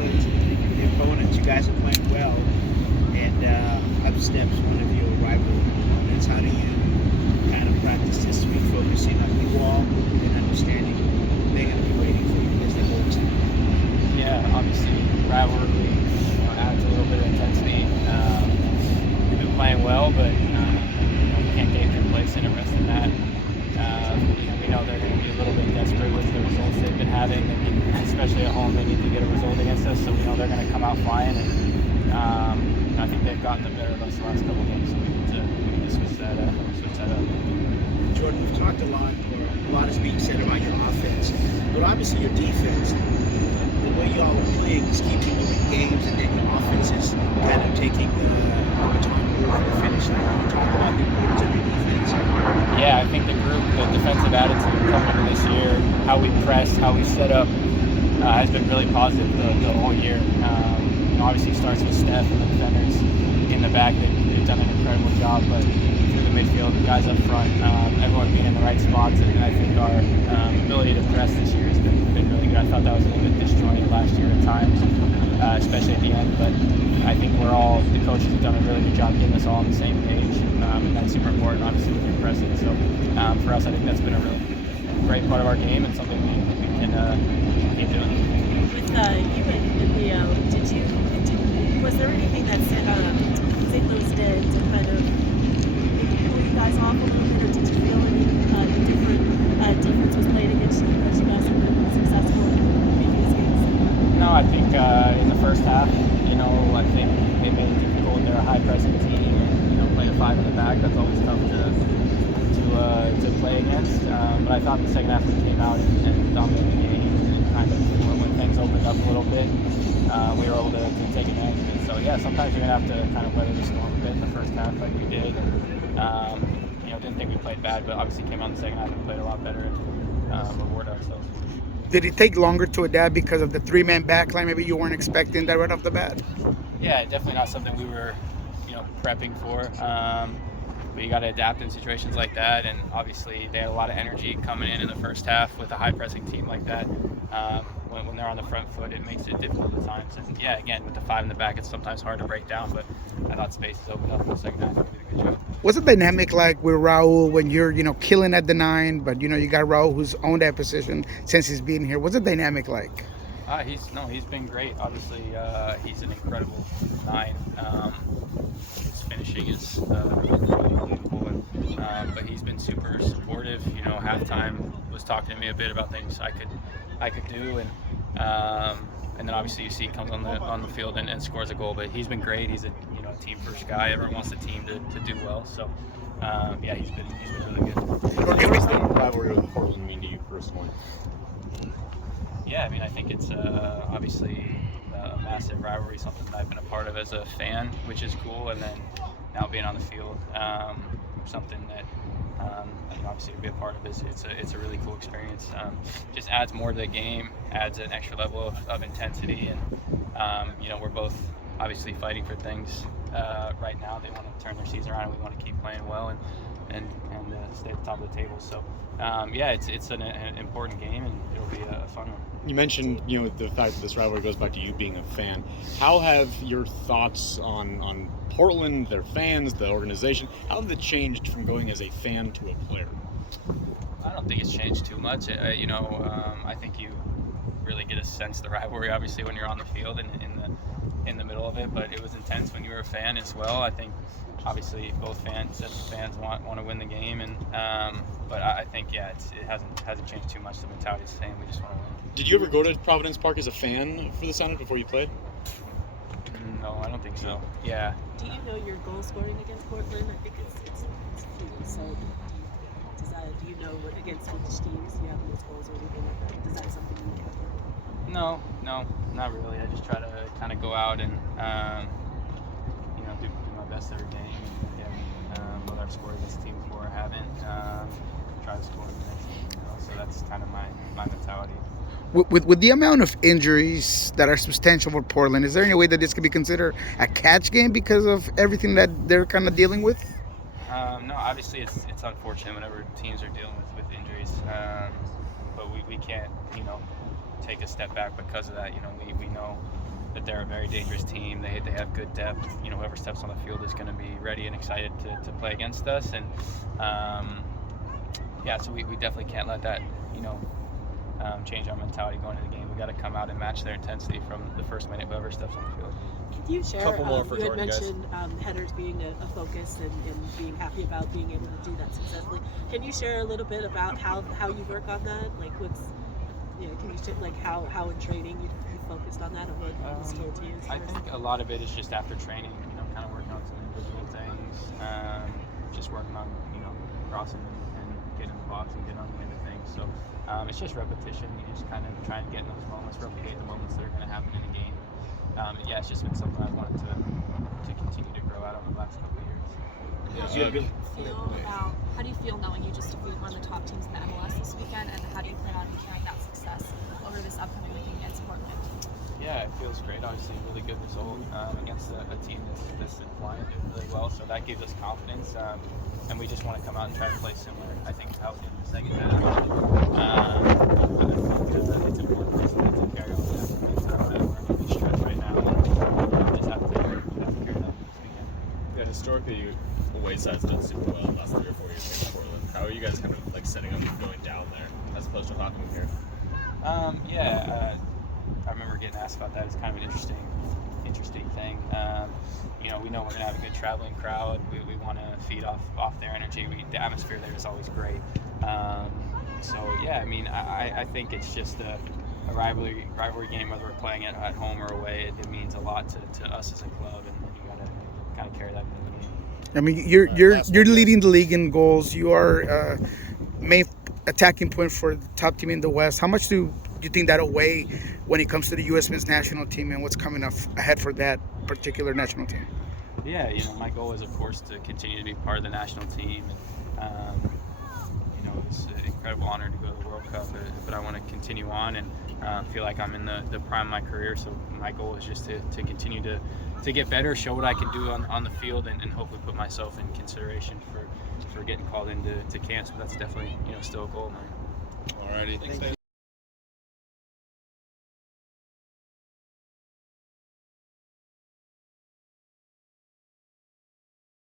the opponents. You guys are playing well, and up steps one of your rival opponents. How do you kind of practice this week, focusing on you all and understanding they're going to be waiting for you as they always do? Yeah, obviously rivalry adds a little bit of intensity. We've been playing well, but we can't get complacent and rest in that. We know they're going to be a little bit desperate with the results they've been having. They need, especially at home, they need to get a result against us. So we know they're going to come out flying, and I think they've gotten the better of us the last couple of games. So we need to switch that up. Jordan, we've talked a lot, or a lot is being said about your offense, but obviously your defense, the way y'all are playing is keeping you in games, and then your offense is kind of taking the baton over the finish line. Can you talk about the importance of your defense? Yeah, I think the group, the defensive attitude coming into this year, how we press, how we set up, has been really positive the whole year. Obviously, it starts with Steph and the defenders in the back. They've done an incredible job, but through the midfield, the guys up front, everyone being in the right spots, and I think our ability to press this year has been really good. I thought that was a little bit disjointed last year at times, especially at the end, but I think the coaches have done a really good job getting us all on the same page, and that's super important, obviously, with your pressing. So for us, I think that's been a really great part of our game and something we can keep doing. With you was there anything that St. Louis did to kind of pull you guys off a little bit, or did you feel any different defense was played against you as you guys have been successful in previous games? No, I think in the first half, I think they made it difficult. They're a high-pressing team, and playing a five in the back, that's always tough to play against. But I thought in the second half we came out and dominated the game, and kind of when things opened up a little bit, we were able to take advantage of it. So yeah, sometimes you're gonna have to kind of weather the storm a bit in the first half, like we did. And didn't think we played bad, but obviously came out in the second half and played a lot better and rewarded ourselves. Did it take longer to adapt because of the three-man backline? Maybe you weren't expecting that right off the bat. Yeah, definitely not something we were, prepping for. But you got to adapt in situations like that, and obviously they had a lot of energy coming in the first half with a high-pressing team like that. When they're on the front foot, it makes it difficult at times. And yeah, again, with the five in the back, it's sometimes hard to break down, but I thought spaces opened up in the second half. We did a good job. What's the dynamic like with Raúl when you're, killing at the nine, but, you got Raúl who's owned that position since he's been here? What's the dynamic like? He's been great. Obviously, he's an incredible nine. His finishing is really unbelievable. But he's been super supportive. Halftime was talking to me a bit about things I could do, and then obviously you see he comes on the field and scores a goal. But he's been great. He's a team first guy. Everyone wants the team to do well. So yeah, he's been really good. What does the rivalry with Portland mean to you personally? Yeah, I think it's obviously a massive rivalry, something that I've been a part of as a fan, which is cool, and then now being on the field, something that obviously to be a part of it's a really cool experience. Just adds more to the game, adds an extra level of intensity, and we're both obviously fighting for things right now. They want to turn their season around, and we want to keep playing well and stay at the top of the table. So yeah, it's an important game, and it'll be a fun one. You mentioned, the fact that this rivalry goes back to you being a fan. How have your thoughts on Portland, their fans, the organization, how have they changed from going as a fan to a player? I don't think it's changed too much. I think you really get a sense of the rivalry, obviously, when you're on the field and in the middle of it. But it was intense when you were a fan as well. I think obviously both sets of fans want to win the game, and but I think it hasn't changed too much. The mentality is the same. We just want to win. Did you ever go to Providence Park as a fan for the Sounders before you played? No, I don't think so. Yeah. Do you know your goal scoring against Portland? I think it's few. So do you know against which teams you have most goals or anything like that? Is that something you can? No, not really. I just try to kind of go out and do my best every game. And, whether I've scored against a team before or haven't, try to score the next game. So that's kind of my mentality. With the amount of injuries that are substantial for Portland, is there any way that this could be considered a catch game because of everything that they're kind of dealing with? No, obviously it's unfortunate whenever teams are dealing with injuries, but we can't take a step back because of that. We know that they're a very dangerous team. They have good depth. You know, whoever steps on the field is going to be ready and excited to play against us. And so we definitely can't let that, you know, change our mentality going into the game. We got to come out and match their intensity from the first minute whoever steps on the field. Can you share, Couple more for you had Jordan, guys. mentioned headers being a focus and being happy about being able to do that successfully. Can you share a little bit about how you work on that? Like can you share like how in training you focused on that and what was told to you? I think a lot of it is just after training, you know, kind of working on some individual things, just working on, you know, crossing and getting in the box and getting on the end of things. So it's just repetition. You just kind of try and get in those moments, replicate the moments that are going to happen in a game. It's just been something I've wanted to continue to grow out over the last couple of years. How do you feel knowing you just defeated one of the top teams in the MLS this weekend, and how do you plan on carrying that success over this upcoming weekend against Portland? Yeah, it feels great. Obviously, a really good result against a team that's been flying really well, so that gives us confidence. And we just want to come out and try to play similar. I think how we did in the second half. It's important for us to carry on that momentum. We're going to be stressed right now. We just have to carry that this weekend. Yeah, historically, away side's done super well in the last 3 or 4 years against Portland. How are you guys kind of like setting up going down there as opposed to Hawking here? I remember getting asked about that. It's kind of an interesting thing. You know, we know we're going to have a good traveling crowd. We want to feed off their energy. The atmosphere there is always great. I think it's just a rivalry game, whether we're playing it at home or away. It means a lot to us as a club, and you got to kind of carry that into the game. I mean, you're leading the league in goals. You are main attacking point for the top team in the West. How much do you think that'll weigh when it comes to the U.S. men's national team and what's coming up ahead for that particular national team? Yeah, you know, my goal is, of course, to continue to be part of the national team. And, you know, it's an incredible honor to go to the World Cup, but I want to continue on and feel like I'm in the prime of my career. So my goal is just to continue to get better, show what I can do on the field, and hopefully put myself in consideration for getting called into camps. But that's definitely, you know, still a goal of mine. Alrighty, thanks.